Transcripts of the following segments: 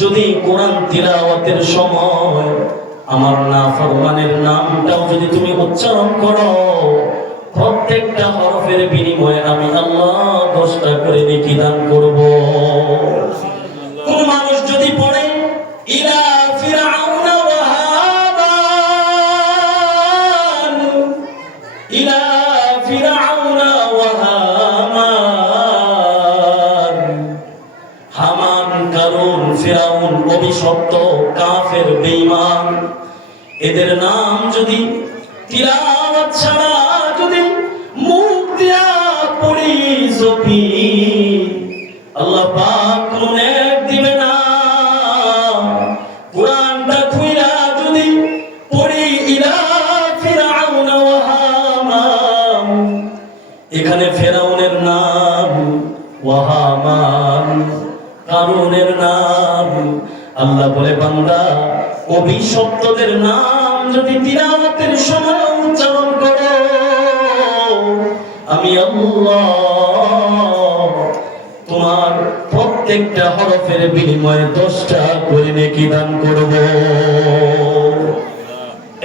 যদি কোরআন তিলাওয়াতের সময় আমার নাফরমানের নামটাও যদি তুমি উচ্চারণ করো, প্রত্যেকটা হরফের বিনিময়ে আমি আল্লাহ 10টা করে নেকি দান করব। কোন মানুষ যদি পড়ে ইলা ফিরআউনা ওয়া হামান, ইলা ফিরআউনা ওয়া হামান, হামান, কারুন, ফিরআউন অভিশপ্ত কাফের বেঈমান, এদের নাম যদি তিলাওয়াত ছাড়া যদি মুখ দিয়া পড়ি জপি, আল্লাহ পাক কোনো নেক দিবে না। কোরআনটা খুইলা যদি পড়ি ইলা ফিরআউনা ওয়া হামান, এখানে ফিরআউনের নাম, ওয়া হামান কারুনের নাম, আল্লাহ বলে বান্দা অভিশপ্তদের নাম যদি তিলাওয়াতের সময় উচ্চারণ করো, আমি আল্লাহ তোমার প্রত্যেকটা হরফের বিনিময়ে 10টা করে নেকি দান করব।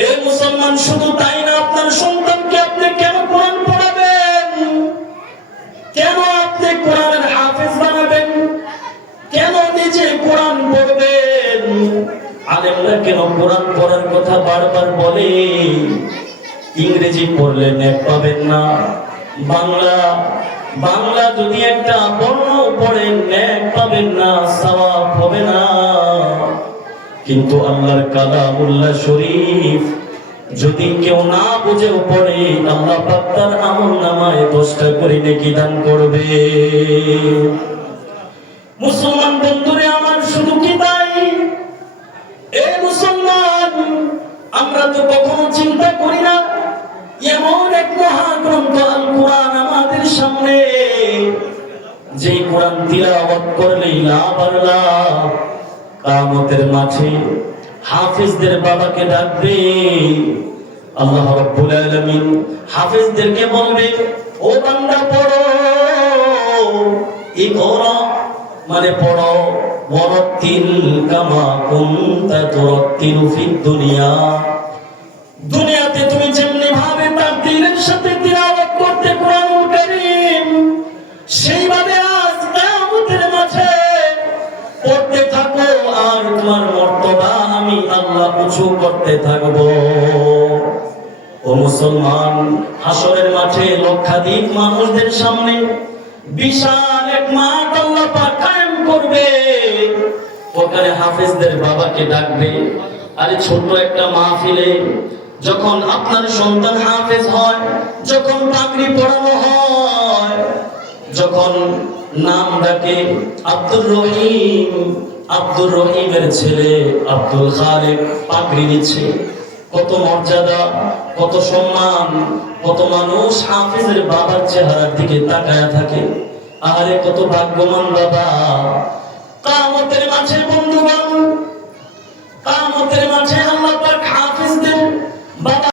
এই মুসলমান, শুধু তাই না, আপনার সন্তানকে আপনি কেন কোরআন পড়াবেন? কেন আপনি কোরআনের হাফেজ বানাবেন? কেন নিজে কোরআন পড়বেন? আলেমরা কেন কোরআন পড়ার কথা বারবার বলে? ইংরেজি পড়লে নেক পাবেন না, বাংলা যদি একটা বর্ণ পড়েন নেক পাবেন না, সওয়াব হবে না। কিন্তু আল্লাহর কালামুল্লাহ শরীফ যদি কেউ না বুঝেও পড়ে, আল্লাহ পাক তার আমলনামায় 10টা করে নেকি দান করবে। মুসলমান বন্ধুরে আমার, শুধু কি তাই? এ মুসলমান, আমরা তো কখনো চিন্তা করি না এমন এক মহাগ্রন্থ আল কোরআন আমাদের সামনে, যে কোরআন তিলাওয়াত করলেই লাভ আর লাভ। কিয়ামতের মাঠে হাফেজদের বাবাকে ডাকবে আল্লাহ রাব্বুল আলামিন, হাফেজদেরকে বলবে, ও বান্দা পড়ো, ইকরা মানে পড়ো, ওয়ারাত্তিল কামা কুনতা তুরাত্তিলু ফিদ দুনিয়া, দুনিয়াতে তুমি যেমনি ভাবে তাকদীরের সাথে তিলাওয়াত করতে কোরআনুল কারীম, সেইভাবে আজ কিয়ামতের মাঠে পড়তে থাকো, আর তোমার মর্তবা আমি আল্লাহ উঁচু করতে থাকবো। ও মুসলমান, হাসরের মাঠে লক্ষাধিক মানুষদের সামনে বিশাল এক মাঠ আল্লাহ পাক কায়েম করবে। ওখানে হাফেজদের বাবাকে ডাকবে। আরে ছোট একটা মাহফিলে যখন আপনার সন্তান হাফেজ হয়, যখন পাগড়ি পরানো হয়, যখন নাম ডাকে আব্দুর রহিম, আব্দুর রহিমের ছেলে আব্দুল খালেক পাগড়ি নিচ্ছে, কত মর্যাদা, কত সম্মান, কত মানুষ হাফেজের বাবার চেহারার দিকে তাকায় থাকে। আরে কত ভাগ্যবান বাবা। কিয়ামতের মাঠে বন্ধুগণ, কিয়ামতের মাঠে আল্লাহ পাক হাফেজদের বাবা